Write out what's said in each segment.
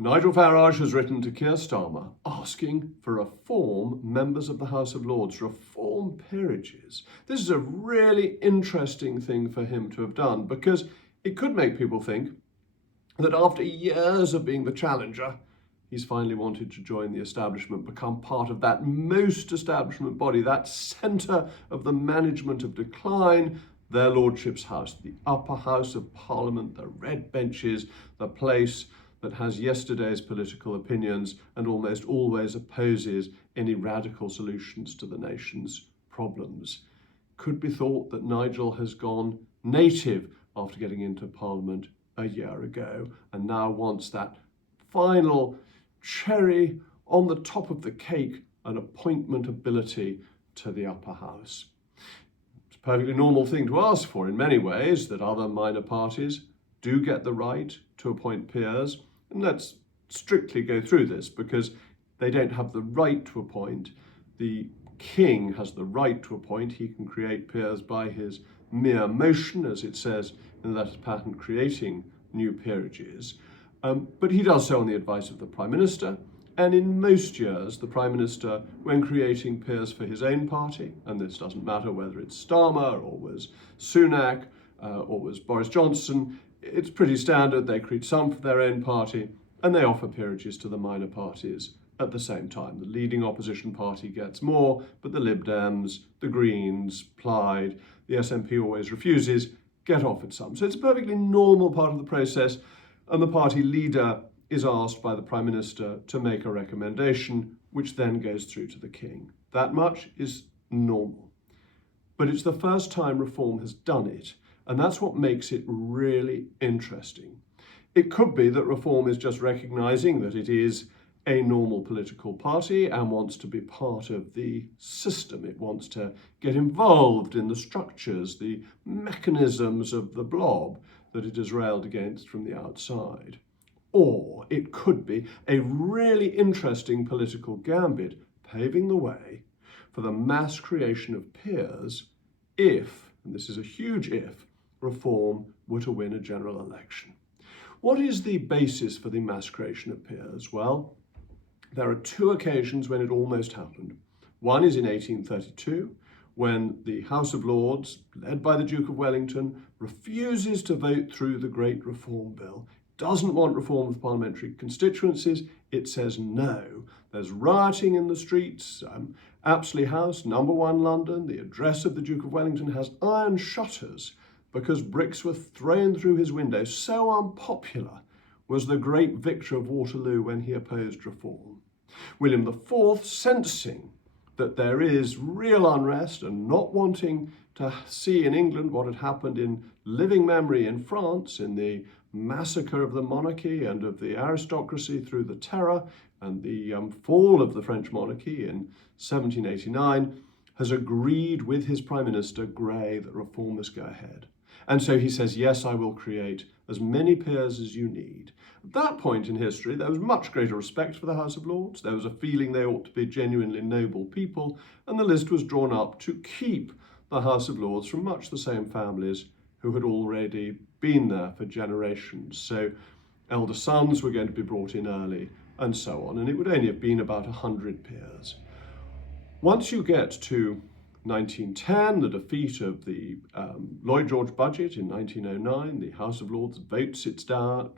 Nigel Farage has written to Keir Starmer asking for reform members of the House of Lords, reform peerages. This is a really interesting thing for him to have done, because it could make people think that after years of being the challenger, he's finally wanted to join the establishment, become part of that most establishment body, that centre of the management of decline, their lordship's house, the upper house of Parliament, the red benches, the place that has yesterday's political opinions and almost always opposes any radical solutions to the nation's problems. Could be thought that Nigel has gone native after getting into Parliament a year ago and now wants that final cherry on the top of the cake, an appointment ability to the upper house. It's a perfectly normal thing to ask for in many ways, that other minor parties do get the right to appoint peers. And let's strictly go through this, because they don't have the right to appoint. The king has the right to appoint. He can create peers by his mere motion, as it says in the letters patent, creating new peerages. But he does so on the advice of the Prime Minister. And in most years, the Prime Minister, when creating peers for his own party, and this doesn't matter whether it's Starmer or was Sunak or was Boris Johnson, it's pretty standard. They create some for their own party and they offer peerages to the minor parties at the same time. The leading opposition party gets more, but the Lib Dems, the Greens, Plaid, the SNP always refuses, get offered some. So it's a perfectly normal part of the process, and the party leader is asked by the Prime Minister to make a recommendation, which then goes through to the King. That much is normal. But it's the first time Reform has done it, and that's what makes it really interesting. It could be that Reform is just recognising that it is a normal political party and wants to be part of the system. It wants to get involved in the structures, the mechanisms of the blob that it has railed against from the outside. Or it could be a really interesting political gambit paving the way for the mass creation of peers if, and this is a huge if, Reform were to win a general election. What is the basis for the mass creation of peers? Well, there are two occasions when it almost happened. One is in 1832, when the House of Lords, led by the Duke of Wellington, refuses to vote through the Great Reform Bill, doesn't want reform of parliamentary constituencies. It says no. There's rioting in the streets. Apsley House, number 1 London, the address of the Duke of Wellington has iron shutters because bricks were thrown through his window. So unpopular was the great victor of Waterloo when he opposed reform. William IV, sensing that there is real unrest and not wanting to see in England what had happened in living memory in France, in the massacre of the monarchy and of the aristocracy through the Terror and the fall of the French monarchy in 1789, has agreed with his Prime Minister, Grey, that reform must go ahead. And so he says, yes, I will create as many peers as you need. At that point in history, there was much greater respect for the House of Lords. There was a feeling they ought to be genuinely noble people, and the list was drawn up to keep the House of Lords from much the same families who had already been there for generations. So elder sons were going to be brought in early and so on, and it would only have been about 100 peers. Once you get to 1910, the defeat of the Lloyd George budget in 1909, the House of Lords votes it down.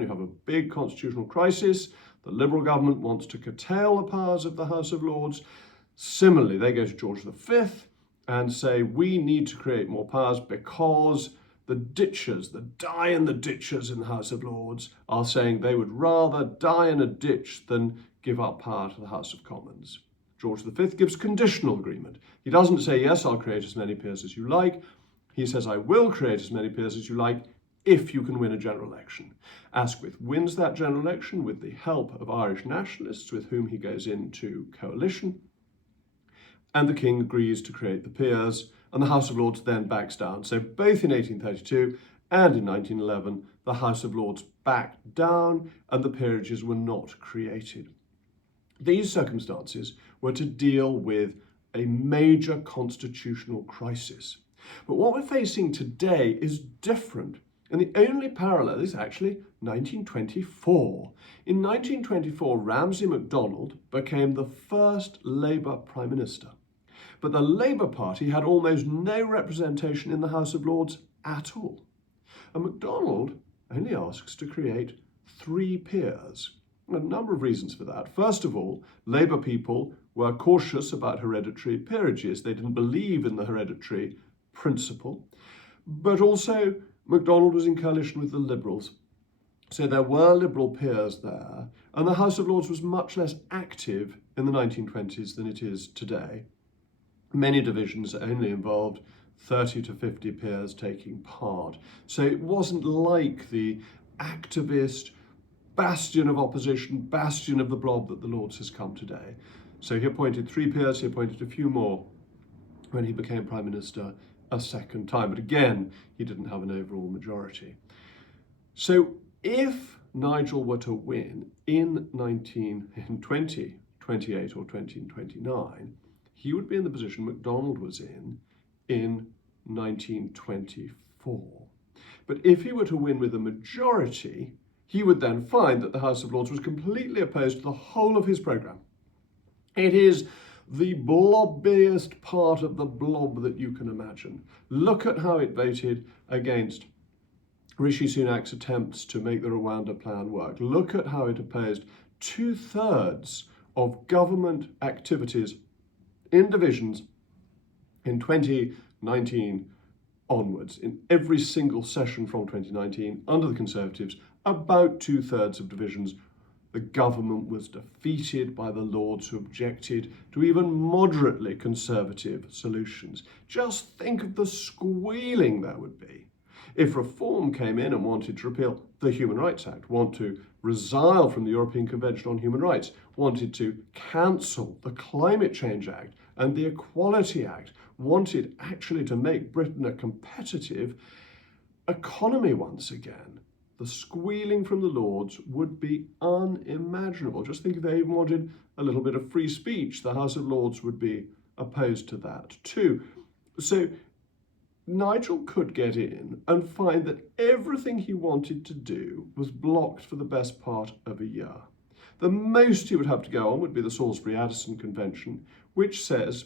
You have a big constitutional crisis. The Liberal government wants to curtail the powers of the House of Lords. Similarly, they go to George V and say, we need to create more powers because the ditchers, the die in the ditchers in the House of Lords, are saying they would rather die in a ditch than give up power to the House of Commons. George V gives conditional agreement. He doesn't say, yes, I'll create as many peers as you like. He says, I will create as many peers as you like if you can win a general election. Asquith wins that general election with the help of Irish nationalists with whom he goes into coalition. And the King agrees to create the peers, and the House of Lords then backs down. So both in 1832 and in 1911, the House of Lords backed down and the peerages were not created. These circumstances were to deal with a major constitutional crisis. But what we're facing today is different And the only parallel is actually 1924. In 1924, Ramsay MacDonald became the first Labour Prime Minister. But the Labour Party had almost no representation in the House of Lords at all. And MacDonald only asks to create 3 peers. A number of reasons for that. First of all, Labour people were cautious about hereditary peerages. They didn't believe in the hereditary principle. But also, MacDonald was in coalition with the Liberals. So there were Liberal peers there, and the House of Lords was much less active in the 1920s than it is today. Many divisions only involved 30 to 50 peers taking part. So it wasn't like the activist bastion of opposition, bastion of the blob that the Lords has come today. So he appointed 3 peers, he appointed a few more when he became Prime Minister a second time. But again, he didn't have an overall majority. So if Nigel were to win in 2028 or 2029, he would be in the position MacDonald was in 1924. But if he were to win with a majority, he would then find that the House of Lords was completely opposed to the whole of his programme. It is the blobbiest part of the blob that you can imagine. Look at how it voted against Rishi Sunak's attempts to make the Rwanda plan work. Look at how it opposed 2/3 of government activities in divisions in 2019 onwards. In every single session from 2019 under the Conservatives, about 2/3 of divisions, the government was defeated by the Lords, who objected to even moderately conservative solutions. Just think of the squealing there would be if Reform came in and wanted to repeal the Human Rights Act, want to resile from the European Convention on Human Rights, wanted to cancel the Climate Change Act and the Equality Act, wanted actually to make Britain a competitive economy once again. The squealing from the Lords would be unimaginable. Just think if they even wanted a little bit of free speech, the House of Lords would be opposed to that too. So Nigel could get in and find that everything he wanted to do was blocked for the best part of a year. The most he would have to go on would be the Salisbury-Addison Convention, which says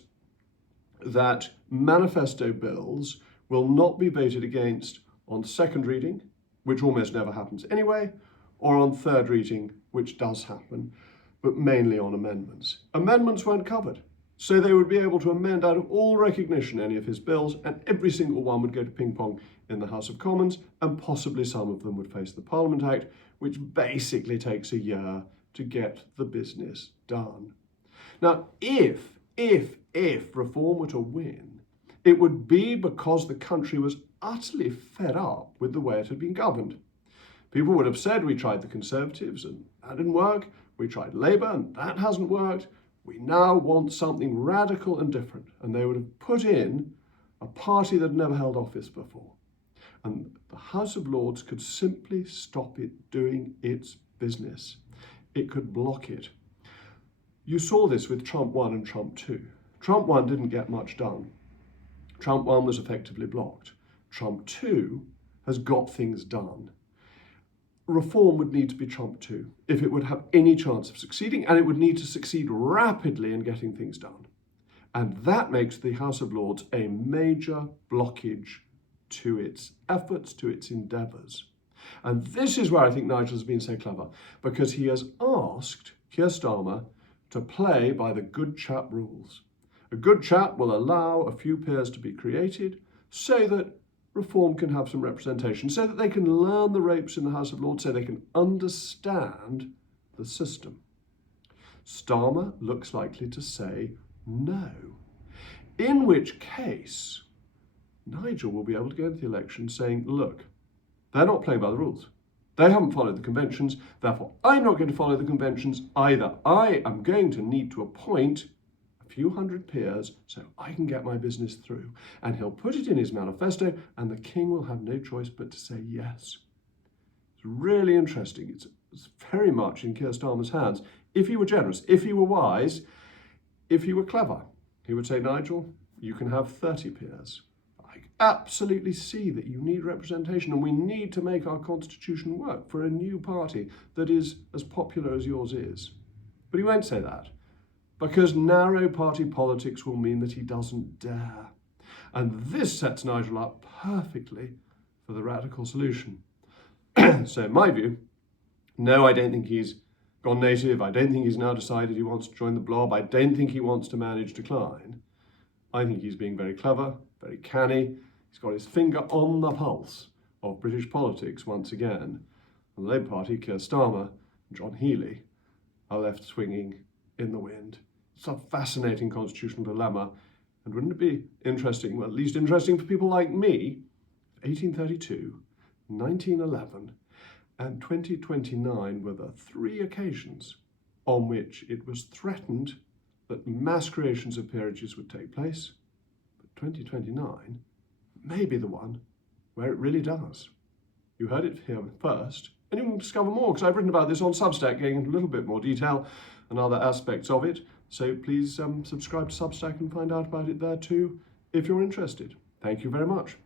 that manifesto bills will not be voted against on second reading, which almost never happens anyway, or on third reading, which does happen, but mainly on amendments. Amendments weren't covered, so they would be able to amend out of all recognition any of his bills, and every single one would go to ping-pong in the House of Commons, and possibly some of them would face the Parliament Act, which basically takes a year to get the business done. Now, if Reform were to win, it would be because the country was utterly fed up with the way it had been governed. People would have said, we tried the Conservatives and that didn't work. We tried Labour and that hasn't worked. We now want something radical and different. And they would have put in a party that had never held office before. And the House of Lords could simply stop it doing its business. It could block it. You saw this with Trump 1 and Trump 2. Trump 1 didn't get much done. Trump 1 was effectively blocked. Trump 2 has got things done. Reform would need to be Trump 2 if it would have any chance of succeeding, and it would need to succeed rapidly in getting things done. And that makes the House of Lords a major blockage to its efforts, to its endeavours. And this is where I think Nigel has been so clever, because he has asked Keir Starmer to play by the good chap rules. A good chap will allow a few peers to be created so that Reform can have some representation, so that they can learn the ropes in the House of Lords, so they can understand the system. Starmer looks likely to say no, in which case Nigel will be able to go into the election saying, look, they're not playing by the rules. They haven't followed the conventions, therefore I'm not going to follow the conventions either. I am going to need to appoint a few hundred peers so I can get my business through. And he'll put it in his manifesto, and the king will have no choice but to say yes. It's really interesting. It's very much in Keir Starmer's hands. If he were generous, if he were wise, if he were clever, he would say, Nigel, you can have 30 peers. absolutely see that you need representation and we need to make our constitution work for a new party that is as popular as yours is. But he won't say that, because narrow party politics will mean that he doesn't dare. And this sets Nigel up perfectly for the radical solution. So in my view, no, I don't think he's gone native. I don't think he's now decided he wants to join the blob. I don't think he wants to manage decline. I think he's being very clever, very canny. He's got his finger on the pulse of British politics once again. And the Labour Party, Keir Starmer and John Healey, are left swinging in the wind. It's a fascinating constitutional dilemma. And wouldn't it be interesting, well, at least interesting for people like me, 1832, 1911, and 2029 were the three occasions on which it was threatened that mass creations of peerages would take place, but 2029 may be the one where it really does. You heard it here first, and you can discover more, because I've written about this on Substack, getting into a little bit more detail and other aspects of it. So please subscribe to Substack and find out about it there too, if you're interested. Thank you very much.